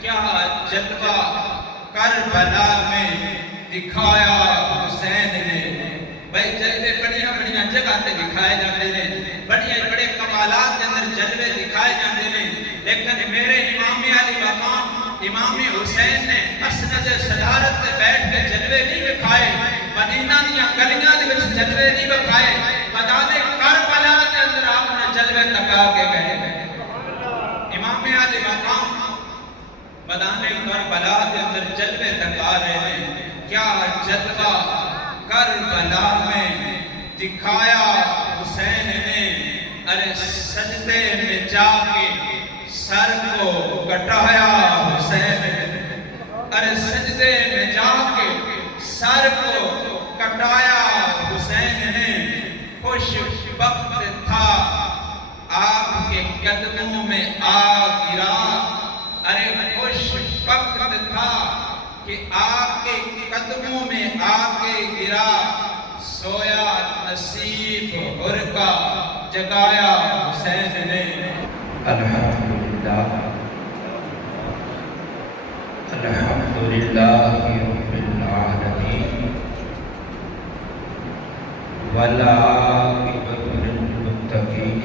کیا جلوہ کربلا میں دکھایا حسین نے. بھائی جلوے بڑیاں بڑیاں جگہ تے دکھائے جاتے ہیں، بڑے کمالات کے اندر جلوے دکھائے جاتے ہیں، لیکن میرے امام علی مقام امام حسین نے مسند صدارت تے بیٹھ کے جلوے نہیں دکھائے، مدینہ دیاں گلیاں دے وچ جلوے نہیں دکھائے، میدان کربلا کے اندر آپ نے جلوے تکا کے گئے. امام علی مقام میدان کربلا کے اندر جلوے تکا رہے ہیں. کیا جلوہ کربلا میں دکھایا حسین نے. ارے سجدے میں جا کے سر کو کٹایا حسین نے. ارے سجدے میں جا کے سر کو کٹایا حسین نے. خوش وقت تھا آپ کے قدموں میں آ گرا. ارے خوش وقت تھا کہ آپ کے قدموں میں آ کے گرا. سویا نصیب حر کا جگایا حسین نے. الحمدللہ الحمدللہ رب العالمین والعاقبۃ للمتقین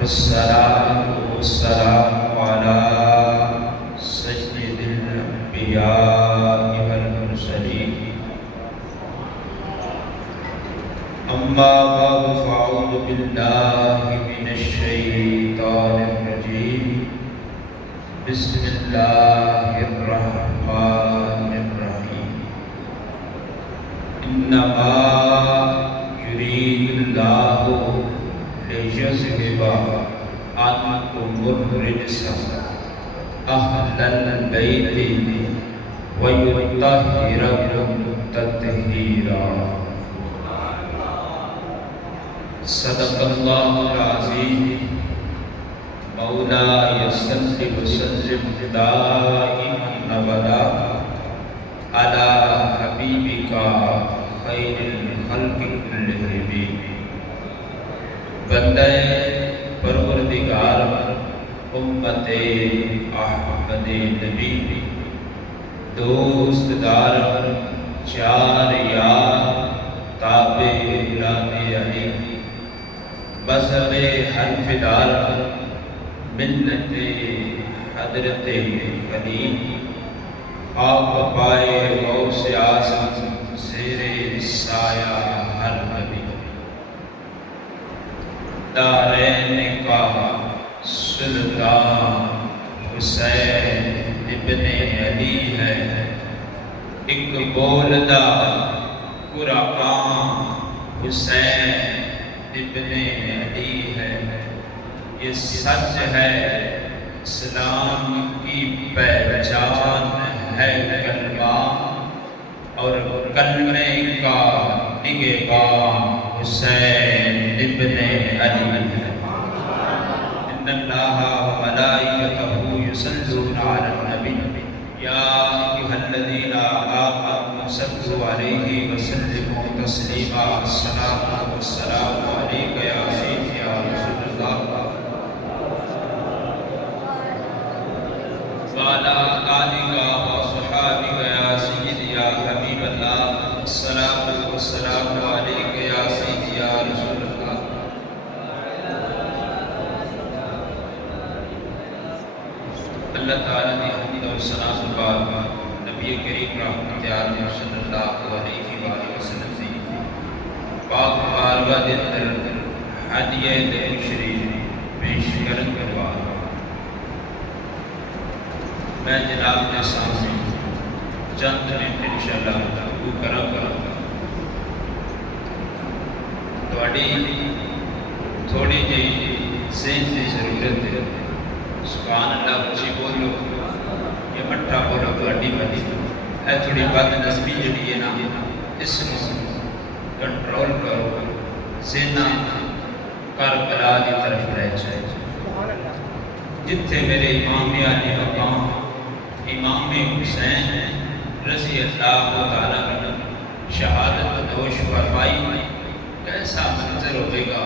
والصلاة والسلام علی سید الانبیاء والمرسلین. اما بعد فاعوذ باللہ من الشیطان الرجیم. بسم اللہ الرحمن الرحیم. انما یرید اللہ لیذھب عنکم الرجس اہل البیت ویطہرکم تطہیرا. صدق اللہ العظیم. مولاي صل وسلم دائما ابدا على حبيبك خير الخلق كلهم. بندے پروردگار امت احمد نبی، دوست دار چار یار تابعان علی، مذہب حنف دار ملت حضرت علی، آپ پائے غوث اعظم زیر سایہ ہر نبی. دارین کا سلطان حسین ابن علی ہے، ایک بولدہ قرآن حسین ابن علی ہے. یہ سچ ہے اسلام کی پہچان ہے کلمہ، اور کلمے کا نگہباں حسین ابن علی ہے. ان اللہ وملائکتہ یصلون علی النبی یا ایھا الذین آمنوا صلوا علیہ وسلموا تسلیما. الصلاۃ والسلام علیک یا سیدی یا رسول اللہ وعلی آلک وصحابک یا سیدی یا حبیب اللہ. الصلاۃ والسلام علیک یا سیدی یا رسول اللہ. اللہ تعالیٰ نے حمد و ثنا کے بعد نبی کریم رحمت عالم صلی اللہ علیہ وآلہ وسلم دی پاک بارگاہ دے اندر ہدیہ درود شریف پیش کرن کے بعد میں جناب کے سامنے چند منٹ انشاءاللہ گفتگو کروں گا. تھوڑی جی ذہن کی ضرورت ہے. سبحان اللہ اچھی بولو یا مٹھا بولو گاڑی بنی ہے. تھوڑی بد نظمی جڑی ہے نا اس کو کنٹرول کرو. ذہن کربلا کی طرف لے جائے جتھے میرے امام علی مقام امام حسین رضی اللہ تعالیٰ عنہ شہادت نوش فرمائی. کیسا منظر ہوئے گا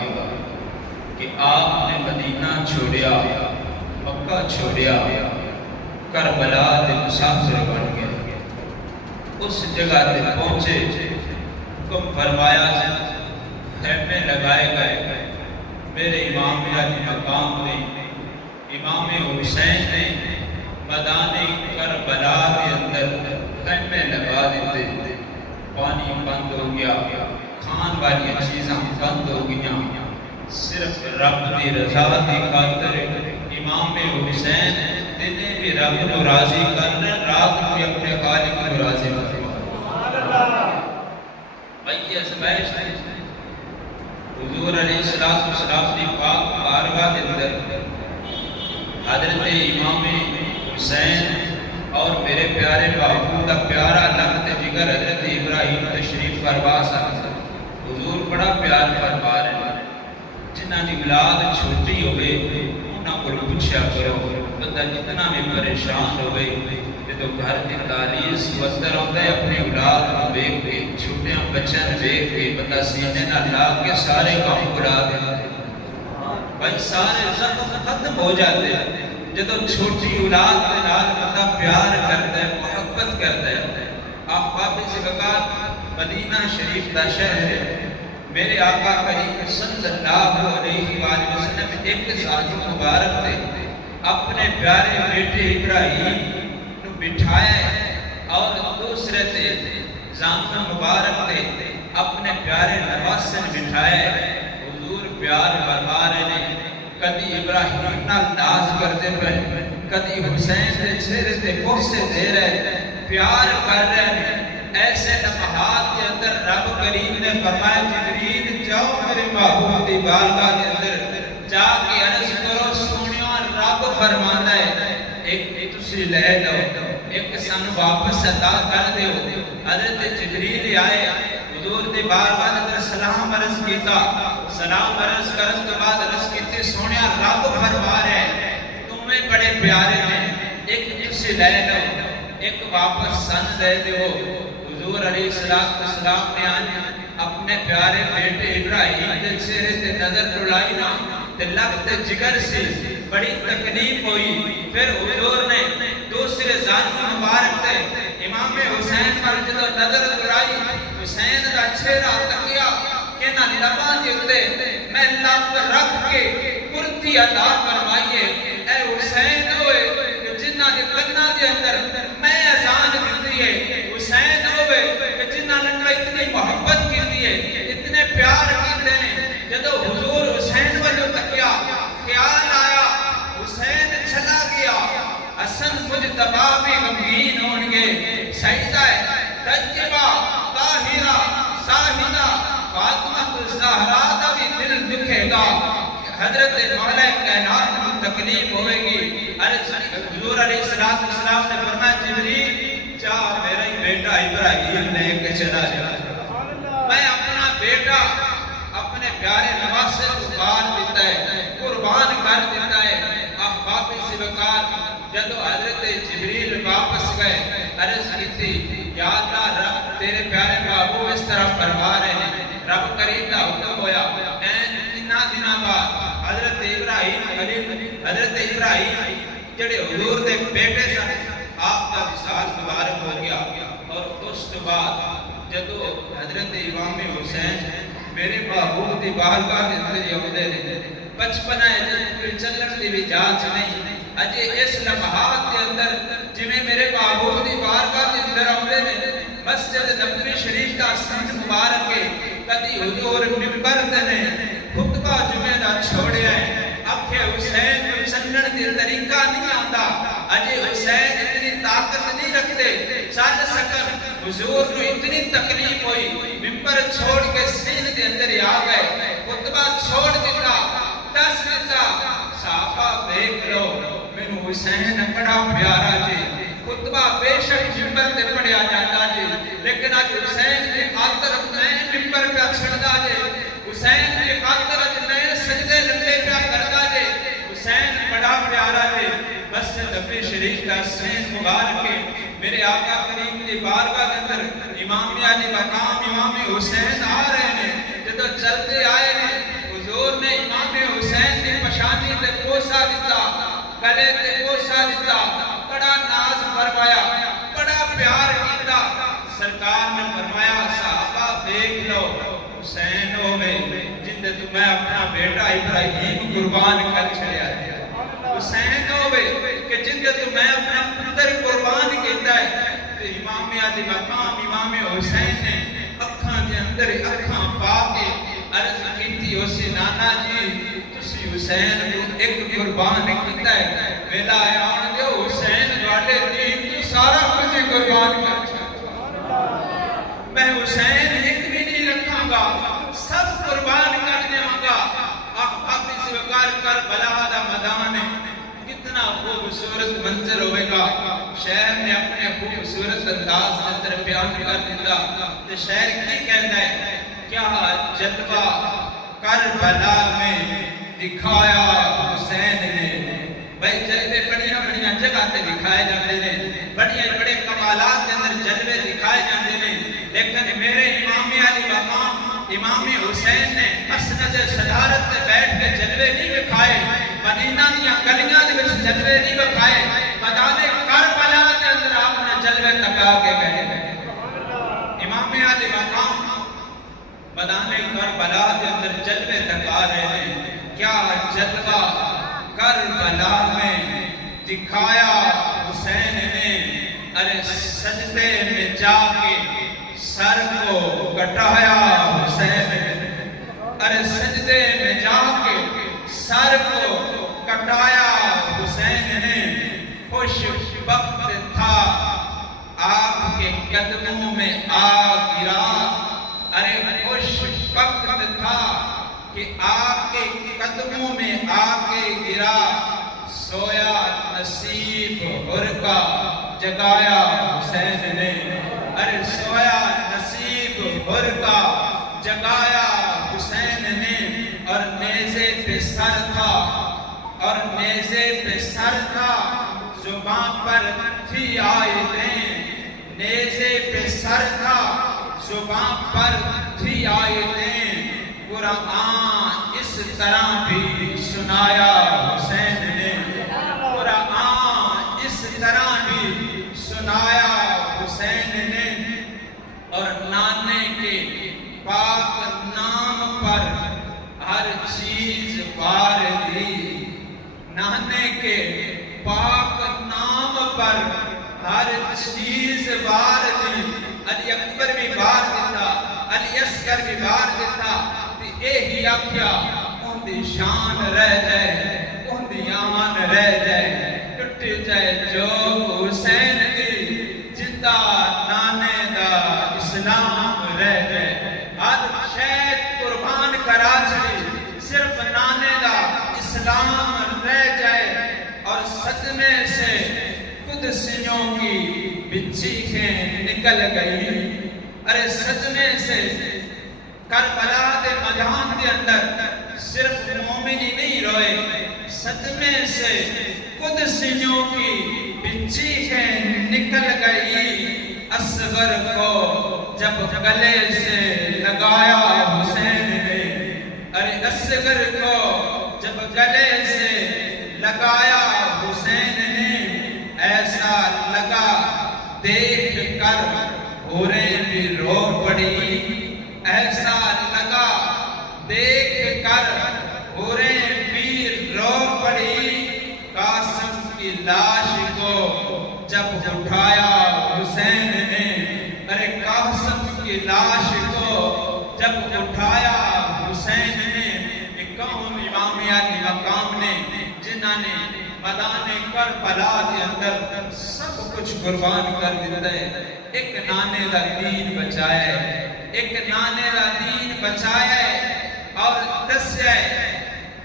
کہ آپ نے مدینہ چھوڑیا مکہ چھوڑیا کربلا دے مسافر بن گئے اس جگہ تے پہنچے حکم فرمایا خیمے لگائے گئے میرے امام علی مقام نے امام حسین نے میدان کربلا کے اندر خیمے لگا دیتے پانی بند ہو گیا کھان والی چیزاں بند ہو گیا صرف رب کی رضا کی خاطر امام حسین دنے بھی رب کو راضی کرنے رات بھی اپنے خالق کو راضی کرنے بھائی ازمائش حضور علیہ السلام کی پاک بارگاہ کے اندر حضرت امام حسین اور میرے پیارے باپو کا پیارا لخت جگر حضرت ابراہیم تشریف فرما سکتا حضور بڑا پیار فرما رہے ہیں جنہ کی اولاد چھوٹی ہوئے انہاں کو پوچھا کرو بندہ جتنا بھی پریشان ہوئے تو گھر کی تالیس وستر ہوتا ہے اپنی اولاد کو دیکھ کے چھوٹے بچن دیکھ کے بندہ سینے نہ لا کے سارے کام کرا دیتے بھائی سارے زخم ختم ہو جاتے ہیں جب چھوٹی اولاد کے نال بندہ پیار کرتا ہے محبت کرتا ہے احباب سے وقات مدینہ شریف کا شہر ہے میرے آقا کریم صلی اللہ علیہ وآلہ وسلم ایک ساتھ مبارک تھے اپنے پیارے بیٹے ابراہیم کو بٹھایا اور دوسرے تھے زامن مبارک تھے اپنے پیارے نواسن بٹھایا حضور پیار فرما رہے ہیں کدی ابراہیم نال ناز کرتے پہ کدی حسین دے چہرے تے بوسے دے رہے پیار کر رہے ہیں ایسے لمحات کے اندر رب کریم نے فرمایا جبریل جاؤ میرے محبوب دی بارگاہ کے اندر جا کے عرض کرو سونیا رب فرماتا ہے ایک تسی لے لو ایک سانو واپس عطا کر دیو حضرت جبریل آئے حضور دی بارگاہ کے اندر سلام عرض کیتا سلام عرض کرن کے بعد عرض کیتے سونیا رب فرما رہے تمہیں بڑے پیارے ہیں ایک تسی لے لو ایک واپس سن دے دیو حضور علیہ السلام نے آنے اپنے پیارے بیٹے ابراہیم کے چہرے سے نظر ڈلائی نا تے لخت جگر سے بڑی تکلیف ہوئی پھر حضور نے دوسرے ذات مبارک تے امام حسین پر جدو نظر ڈلائی حسین دا چہرہ تکیا کہ نہ لباں دیتے میں لب رکھ کے کرتی عطا فرمائیے اے حسین ہوئے جنہ دے کناں دے اندر میں اذان دیتی ہے حسین ہوئے کہ جنہ نے اتنی محبت کی ہے اتنے پیار کیتے ہیں جدو حضور حسین والو تکیا خیال آیا حسین چلا گیا حسن مجتبی بھی غمگین ہونگے سجدہ طیبہ طاہرہ ساہدہ فاطمہ الزہرا دا بھی دل دکھے گا حضرت مولا کائنات کو تکلیف ہوئے گی حضور علیہ السلام نے فرمایا جبریل چاہ میرا ہی بیٹا ابراہیم لے کے چلا جائے میں اپنا بیٹا اپنے پیارے نواسے کو بار دیتا ہے قربان کر دیتا ہے احباب سے وقار جب حضرت جبریل واپس گئے عرض کی تھی یا اللہ رب تیرے پیارے بابو اس طرح فرما رہے ہیں رب کریم کا حکم ہویا دنہ بعد حضرت ابراہیم جڑے حضور دے بیٹے سن آپ کا وصال مبارک ہو گیا اور اس کے بعد جدو حضرت امام حسین میرے محبوب دی بارگاہ کے اندر آتے ہیں بچپن ہے جب کوئی چلن دی بھی جانچ نہیں اجے اس لمحات کے اندر جنہیں میرے محبوب دی بارگاہ کے اندر آتے ہیں مسجد نبوی شریف کا سنت مبارک ہے کدی حضور منبر تے خطبہ جمعہ دا چھوڑیا ہے اب حسین کو چلن دی طریقہ نہیں آتا اجے حسین اتنی طاقت نہیں رکھتے چل سکن حضور کو اتنی تکلیف ہوئی منبر چھوڑ کے سین دے اندر آ گئے خطبہ چھوڑ دیتا دس دیتا صحابہ دیکھ لو مینوں حسین بڑا پیارا جی خطبہ بے شک منبر تے پڑھیا جاتا جی لیکن اج حسین کی خاطر میں منبر پہ چھڑدا جی حسین کی خاطر اج میں سجدے لمبے پہ کردا جی حسین بڑا پیارا جی بس نبی شریف کا سین مبارک ہے میرے آقا کریم کی بارگاہ کے اندر امام علی مقام امام حسین آ رہے ہیں جب چلتے آئے ہیں حضور نے امام حسین کی پشانی تے بوسا دیتا گلے تے بوسا دیتا، بڑا ناز فرمایا، بڑا پیار کیتا۔ سرکار نے فرمایا صحابہ دیکھ لو حسین ہوئے جندے تو میں اپنا بیٹا ابراہیم قربان کر چھڑیا ہے، حسین ہوئے کہ جندے تو میں اپنا پتر قربان کیتا ہے۔ تو امام علی مقام امام حسین نے اکھاں دے اندر اکھاں پا کے عرض کیتی اسی نانا جی تسی حسین کو ایک قربان کیتا ہے، ویلا آن دیو حسین دوڑے دین تو سارا کچھ قربان کر میں حسین ایک بھی نہیں رکھاں گا، سب قربان کر دیواں گا۔ حافظ وقار کربلا دا میدان کتنا خوبصورت منظر ہوئے گا، شہر نے اپنے خوبصورت انداز اندر بیان کر دیتا۔ تو شہر کی کہتا ہے کیا جلوہ کربلا میں دکھایا حسین نے، بھائی جلوے بڑیاں بڑیاں جگہ تے دکھائے جاتے ہیں، بڑے کمالات کے اندر جلوے دکھائے جاتے ہیں، لیکن میرے امام علی مقام امام حسین نے مسند صدارت تے بیٹھ کے جلوے نہیں دکھائے، مدینہ دیاں گلیاں دے وچ جلوے نہیں دکھائے، میدان کربلا کے اندر آپ نے جلوے تکا کے گئے۔ امام علی مقام میدان کربلا کے اندر جلوے تکا رہے ہیں، کیا جلوہ کربلا میں دکھایا حسین نے، ارے سجدے میں جا کے سر کو کٹایا حسین نے، ارے سجدے میں جا کے سر کو کٹایا حسین نے، خوش بخت تھا آپ کے قدموں میں آ گرا، ارے خوش بخت تھا کہ آپ کے قدموں میں آ کے گرا، سویا نصیب حر کا جگایا حسین نے، ارے سویا نصیب حر کا جگایا حسین نے، اور نیزے پہ سر تھا، اور نیزے پہ سر تھا، زبان پر تھی آیتیں، نیزے پہ سر تھا، زبان پر تھی آیتیں، قرآن اس طرح بھی سنایا حسین نے، قرآن اس طرح بھی سنایا حسین نے، اور نانے کے پاک نام پر ہر چیز وار دی، نانے کے پاک نام پر ہر چیز وار دی، علی اکبر بھی وار دیتا، علی اصغر بھی وار دیتا، اے ہی آکھیا ان دی شان رہ جائے، ان دی آن رہ جائے، ٹوٹ جائے جو حسین دی، جتا نانے دا اسلام رہ جائے، ہر شہد قربان کرا چلی، صرف نانے دا اسلام رہ جائے، اور صدمے سے قدسیوں کی بچیخیں نکل گئی، ارے صدمے سے کربلا دے میدان دے اندر صرف مومنی نہیں روئے، صدمے سے قدسیوں کی بچیخیں نکل گئی، اصغر کو جب گلے سے لگایا حسین نے، ارے اصغر کو جب گلے سے لگایا حسین نے، ایسا لگا دیکھ کر حوریں بھی رو پڑی، ایسا لگا دیکھ کر حوریں بھی رو پڑی، قاسم کی لاش کو جب اٹھایا حسین نے، ارے قاسم کی لاش کو جب اٹھایا حسین نے، کون امام علی مقام نے جنہاں نے میدان کربلا کے اندر سب کچھ قربان کر دیتا ہے، ایک نانے دا دین بچایا ہے، ایک نانے دا دین بچایا ہے، اور دسیا ہے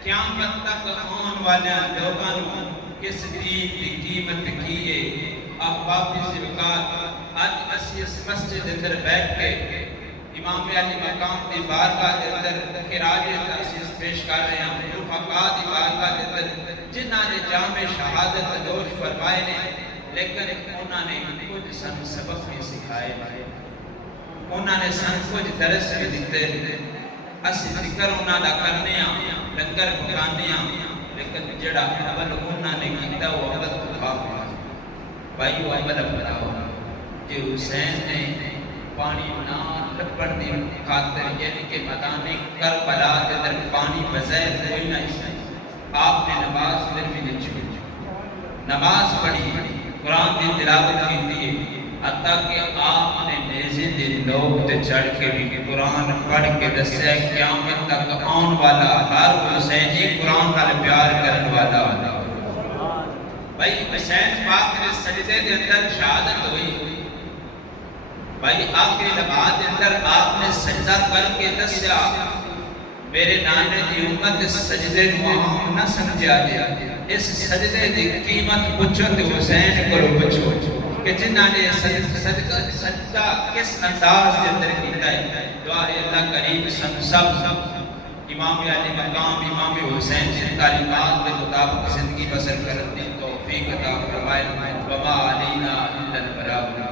قیامت تک آن والے لوگاں نوں کس دین کی قیمت کیے۔ احباب سے وقار آج اسی اس مسجد اندر بیٹھ کے امام علی مقام دی بارگاہ کے اندر خراج تحسیس پیش کر رہے ہیں، رفقا دی بارگاہ کے اندر جنہاں نے جام شہادت نوش فرمائے نے، لیکن انہاں نے کچھ سن سبق بھی سکھائے، انہاں نے سن کچھ درس بھی دیتے، اسی ذکر انہاں دا کرنے ہیں، لنگر پکانے ہیں، لیکن جڑا عمل انہوں نے کیتا وہ عمل خاف ہے بھائی وہ عمل اپناؤ جو حسین نے پانی نہ لپن دی خاطر یعنی کہ میدان کربلا کے اندر پانی بغیر کوئی نہ آپ نے نماز پھر بھی نہیں چھوڑی نماز پڑھی قرآن کی تلاوت کی تھی حتیٰ کہ آپ نے نیزے دے لوگ تے چڑھ کے بھی قرآن پڑھ کے دسیا قیامت تک آن والا ہر حسین جی قرآن کا پیار کرنے والا بھائی حسین پاک نے سجدے دے اندر شہادت ہوئی بھائی آپ کے نماز کے اندر آپ نے سجدہ کر کے دسیا میرے نانے دی امت سجدے کو عام نہ سمجھا دیا اس سجدے دی قیمت پوچھو تے حسین کو پوچھو کہ جنہاں نے سجدہ کس انداز کے اندر کیتا ہے دعا اللہ کریم سب امام علی مقام امام حسین کی تعلیمات کے مطابق زندگی بسر کرنے توفیق عطا فرمائے وما علینا الا البلاغ